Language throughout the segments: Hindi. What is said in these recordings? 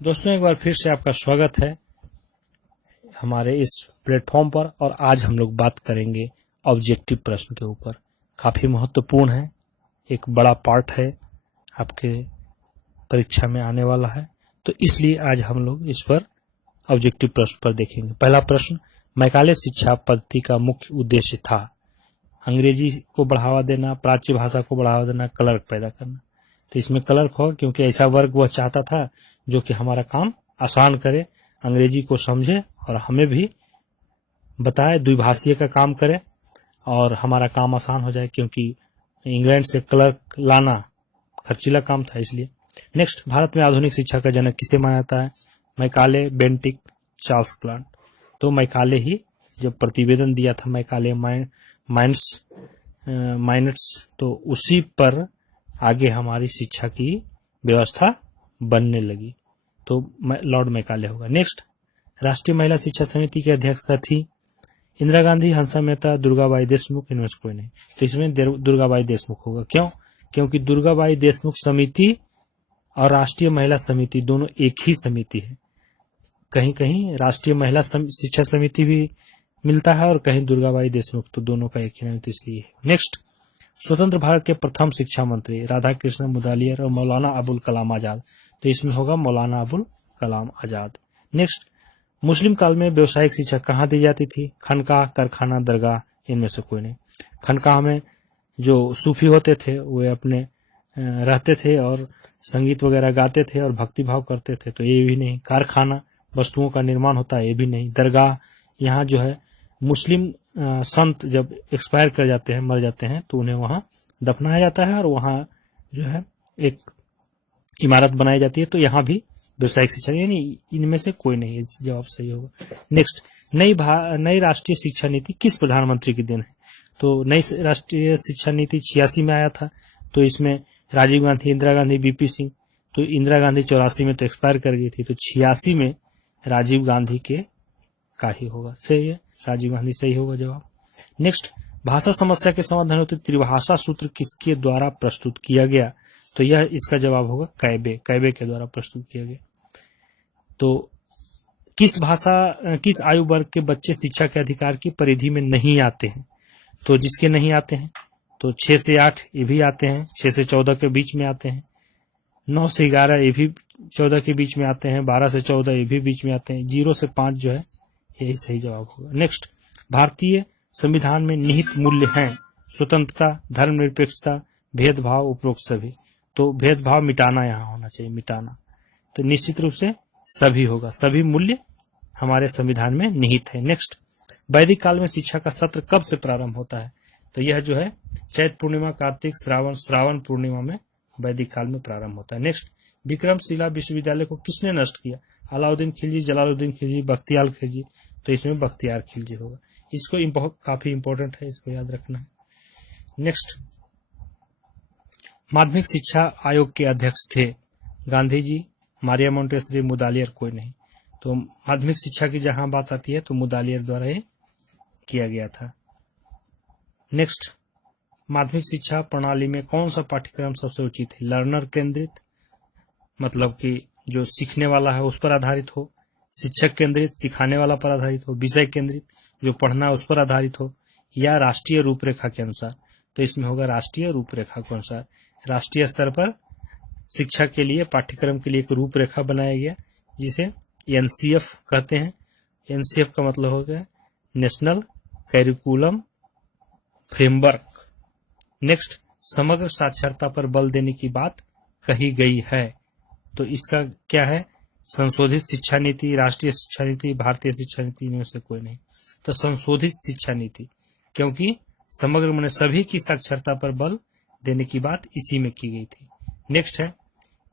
दोस्तों, एक बार फिर से आपका स्वागत है हमारे इस प्लेटफॉर्म पर। और आज हम लोग बात करेंगे ऑब्जेक्टिव प्रश्न के ऊपर। काफ़ी महत्वपूर्ण है, एक बड़ा पार्ट है, आपके परीक्षा में आने वाला है, तो इसलिए आज हम लोग इस पर ऑब्जेक्टिव प्रश्न पर देखेंगे। पहला प्रश्न, मैकाले शिक्षा पद्धति का मुख्य उद्देश्य था अंग्रेजी को बढ़ावा देना, प्राच्य भाषा को बढ़ावा देना, क्लर्क पैदा करना। तो इसमें क्लर्क होगा क्योंकि ऐसा वर्ग वह चाहता था जो कि हमारा काम आसान करे, अंग्रेजी को समझे और हमें भी बताए, द्विभाषीय का काम करे और हमारा काम आसान हो जाए, क्योंकि इंग्लैंड से क्लर्क लाना खर्चीला काम था इसलिए। नेक्स्ट, भारत में आधुनिक शिक्षा का जनक किसे माना जाता है? Macaulay, Bentinck, Charles Clarke. तो मैकाले ही जब प्रतिवेदन दिया था, मैकाले माइनट्स, तो उसी पर आगे हमारी शिक्षा की व्यवस्था बनने लगी, तो लॉर्ड मैकाले होगा। नेक्स्ट, राष्ट्रीय महिला शिक्षा समिति की अध्यक्षता थी इंदिरा गांधी, हंसा मेहता, दुर्गाबाई देशमुख, इनमें से कोई नहीं। तो इसमें दुर्गाबाई देशमुख होगा। क्यों? क्योंकि दुर्गाबाई देशमुख समिति और राष्ट्रीय महिला समिति दोनों एक ही समिति है। कहीं कहीं राष्ट्रीय महिला शिक्षा समिति भी मिलता है और कहीं दुर्गाबाई देशमुख, तो दोनों का एक ही नाम, तो इसलिए। नेक्स्ट, स्वतंत्र भारत के प्रथम शिक्षा मंत्री राधा कृष्ण मुदालियर और मौलाना अबुल कलाम आजाद। तो इसमें होगा मौलाना अबुल कलाम आजाद। नेक्स्ट, मुस्लिम काल में व्यवसायिक शिक्षा कहाँ दी जाती थी? खनकाह, कारखाना, दरगाह, इनमें से कोई नहीं। खनकाह में जो सूफी होते थे वे अपने रहते थे और संगीत वगैरह गाते थे और भक्ति भाव करते थे, तो ये भी नहीं। कारखाना, वस्तुओं का निर्माण होता है, ये भी नहीं। दरगाह, यहाँ जो है मुस्लिम संत जब एक्सपायर कर जाते हैं, मर जाते हैं, तो उन्हें वहां दफनाया जाता है और वहां जो है एक इमारत बनाई जाती है, तो यहाँ भी व्यवसायिक शिक्षा, यानी इनमें से कोई नहीं, जवाब सही होगा। नेक्स्ट, नई राष्ट्रीय शिक्षा नीति किस प्रधानमंत्री की देन है? तो नई राष्ट्रीय शिक्षा नीति 86 में आया था, तो इसमें राजीव गांधी, इंदिरा गांधी, बीपी सिंह। तो इंदिरा गांधी 84 में तो एक्सपायर कर गई थी, तो 86 में राजीव गांधी के का ही होगा। सही है, राजीव गांधी सही होगा जवाब। नेक्स्ट, भाषा समस्या के समाधान हेतु त्रिभाषा सूत्र किसके द्वारा प्रस्तुत किया गया? तो यह इसका जवाब होगा कैबे के द्वारा प्रस्तुत किया गया। तो किस आयु वर्ग के बच्चे शिक्षा के अधिकार की परिधि में नहीं आते हैं? तो जिसके नहीं आते हैं, तो 6 से 8 ये भी आते हैं, 6 से 14 के बीच में आते हैं, 9 से 11 ये भी 14 के बीच में आते हैं, 12 से 14 ये भी बीच में आते हैं, 0 से 5 जो है यही सही जवाब होगा। नेक्स्ट, भारतीय संविधान में निहित मूल्य हैं स्वतंत्रता, धर्मनिरपेक्षता, भेदभाव, उपरोक्त सभी। तो भेदभाव मिटाना यहाँ होना चाहिए, मिटाना। तो निश्चित रूप से सभी होगा, सभी मूल्य हमारे संविधान में निहित है। नेक्स्ट, वैदिक काल में शिक्षा का सत्र कब से प्रारंभ होता है? तो यह जो है चैत पूर्णिमा, कार्तिक, श्रावण पूर्णिमा में वैदिक काल में प्रारंभ होता है। नेक्स्ट, विक्रमशिला विश्वविद्यालय को किसने नष्ट किया? अलाउद्दीन खिलजी, जलालुद्दीन खिलजी, बख्तियार खिलजी। तो इसमें बख्तियार खिलजी होगा। इसको काफी इंपॉर्टेंट है, इसको याद रखना है। नेक्स्ट, माध्यमिक शिक्षा आयोग के अध्यक्ष थे गांधी जी, मारिया मोंटेसरी, मुदालियर, कोई नहीं। तो माध्यमिक शिक्षा की जहां बात आती है तो मुदालियर द्वारा ये किया गया था। नेक्स्ट, माध्यमिक शिक्षा प्रणाली में कौन सा पाठ्यक्रम सबसे उचित है? लर्नर केंद्रित, मतलब कि जो सीखने वाला है उस पर आधारित हो, शिक्षक केंद्रित, सिखाने वाला पर आधारित हो, विषय केंद्रित, जो पढ़ना है उस पर आधारित हो, या राष्ट्रीय रूपरेखा के अनुसार। तो इसमें होगा राष्ट्रीय रूपरेखा के अनुसार। राष्ट्रीय स्तर पर शिक्षा के लिए, पाठ्यक्रम के लिए एक रूपरेखा बनाया गया जिसे एनसीएफ कहते हैं। एनसीएफ का मतलब हो गया नेशनल करिकुलम फ्रेमवर्क। नेक्स्ट, समग्र साक्षरता पर बल देने की बात कही गई है, तो इसका क्या है? संशोधित शिक्षा नीति, राष्ट्रीय शिक्षा नीति, भारतीय शिक्षा नीति, इनमें से कोई नहीं। तो संशोधित शिक्षा नीति, क्योंकि समग्र माने सभी की साक्षरता पर बल देने की बात इसी में की गई थी। नेक्स्ट है,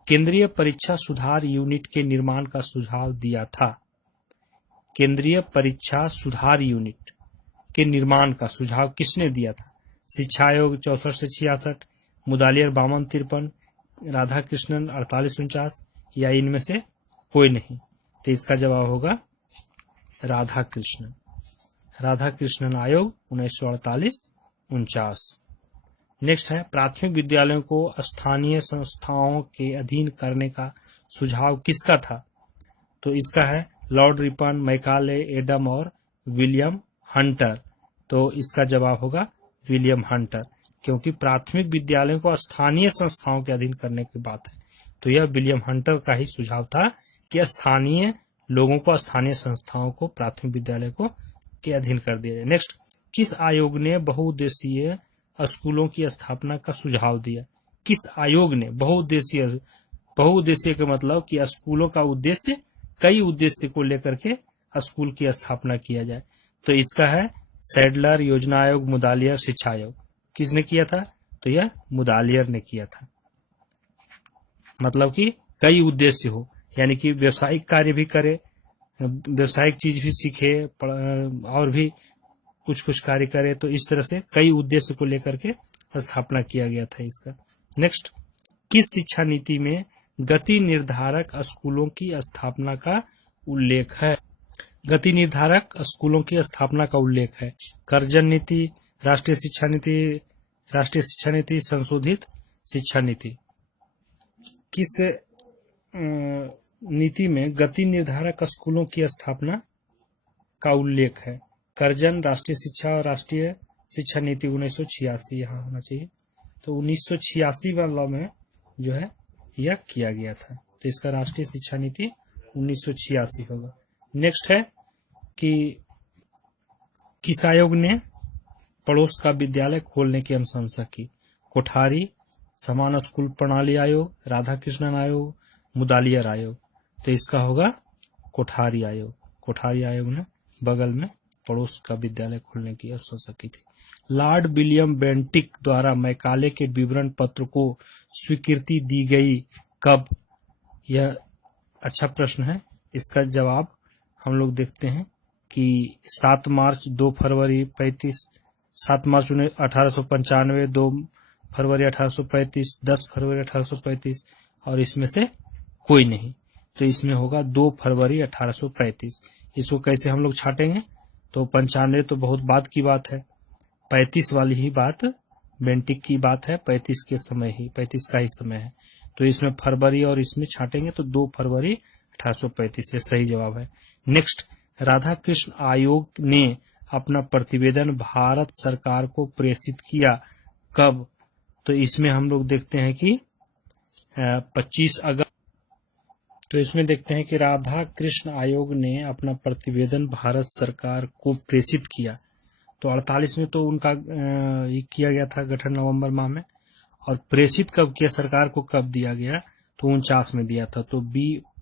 केंद्रीय परीक्षा सुधार यूनिट के निर्माण का सुझाव दिया था। केंद्रीय परीक्षा सुधार यूनिट के निर्माण का सुझाव किसने दिया था? शिक्षा आयोग 64 से 66, मुदालियर 52, 53, राधा कृष्णन 48, 49, या इनमें से कोई नहीं। तो इसका जवाब होगा राधा कृष्णन आयोग 1948, 49। नेक्स्ट है, प्राथमिक विद्यालयों को स्थानीय संस्थाओं के अधीन करने का सुझाव किसका था? तो इसका है लॉर्ड रिपन, मैकाले, एडम और विलियम हंटर। तो इसका जवाब होगा विलियम हंटर, क्योंकि प्राथमिक विद्यालयों को स्थानीय संस्थाओं के अधीन करने की बात है। तो यह विलियम हंटर का ही सुझाव था कि स्थानीय लोगों को, स्थानीय संस्थाओं को प्राथमिक विद्यालय को के अधीन कर दिया जाए। नेक्स्ट, किस आयोग ने बहुउद्देशीय स्कूलों की स्थापना का सुझाव दिया? किस आयोग ने बहुउद्देशीय का मतलब कि स्कूलों का उद्देश्य कई उद्देश्य को लेकर के स्कूल की स्थापना किया जाए। तो इसका है सैडलर, योजना आयोग, मुदालियर, शिक्षा आयोग। किसने किया था? तो यह मुदालियर ने किया था। मतलब कि कई उद्देश्य हो, यानी कि व्यवसायिक कार्य भी करे, व्यवसायिक चीज भी सीखे और भी कुछ कार्य करे। तो इस तरह से कई उद्देश्य को लेकर के स्थापना किया गया था इसका। नेक्स्ट, किस शिक्षा नीति में गति निर्धारक स्कूलों की स्थापना का उल्लेख है? गति निर्धारक स्कूलों की स्थापना का उल्लेख है कर्जन नीति, राष्ट्रीय शिक्षा नीति, संशोधित शिक्षा नीति। किस नीति में गति निर्धारक स्कूलों की स्थापना का उल्लेख है? कर्जन, राष्ट्रीय शिक्षा और राष्ट्रीय शिक्षा नीति 1986 यहाँ होना चाहिए। तो 1986 वाला में जो है यह किया गया था। तो इसका राष्ट्रीय शिक्षा नीति 1986 होगा। नेक्स्ट है कि किस आयोग ने पड़ोस का विद्यालय खोलने की अनुशंसा की? कोठारी, समान स्कूल प्रणाली आयोग, राधाकृष्णन आयोग, मुदालियर आयोग। तो इसका होगा कोठारी आयोग। कोठारी आयोग ने बगल में पड़ोस का विद्यालय खोलने की अनुशंसा की थी। लॉर्ड विलियम बेंटिक द्वारा मैकाले के विवरण पत्र को स्वीकृति दी गई कब? यह अच्छा प्रश्न है। इसका जवाब हम लोग देखते हैं कि 7 मार्च, 2 फरवरी 35, 7 मार्च 1895, 2 फरवरी 1835, 10 फरवरी 1835 और इसमें से कोई नहीं। तो इसमें होगा 2 फरवरी 1835। इसको कैसे हम लोग छाटेंगे? तो 95 तो बहुत बाद की बात है, 35 वाली ही बात बेंटिक की बात है, 35 का ही समय है। तो इसमें फरवरी और इसमें छाटेंगे तो 2 फरवरी 1835 ये सही जवाब है। नेक्स्ट, राधाकृष्ण आयोग ने अपना प्रतिवेदन भारत सरकार को प्रेषित किया कब? तो इसमें हम लोग देखते हैं कि 25 अगस्त। तो इसमें देखते हैं कि राधा कृष्ण आयोग ने अपना प्रतिवेदन भारत सरकार को प्रेषित किया। तो 48 में तो उनका ये किया गया था गठन नवंबर माह में, और प्रेषित कब किया, सरकार को कब दिया गया? तो 49 में दिया था। तो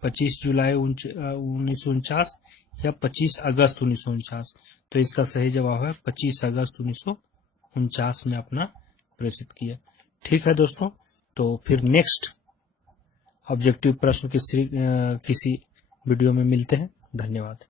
25 जुलाई 1949 या 25 अगस्त 1949। तो इसका सही जवाब है 25 अगस्त 1949 में अपना प्रेषित किया। ठीक है दोस्तों, तो फिर नेक्स्ट ऑब्जेक्टिव प्रश्न किसी वीडियो में मिलते हैं। धन्यवाद।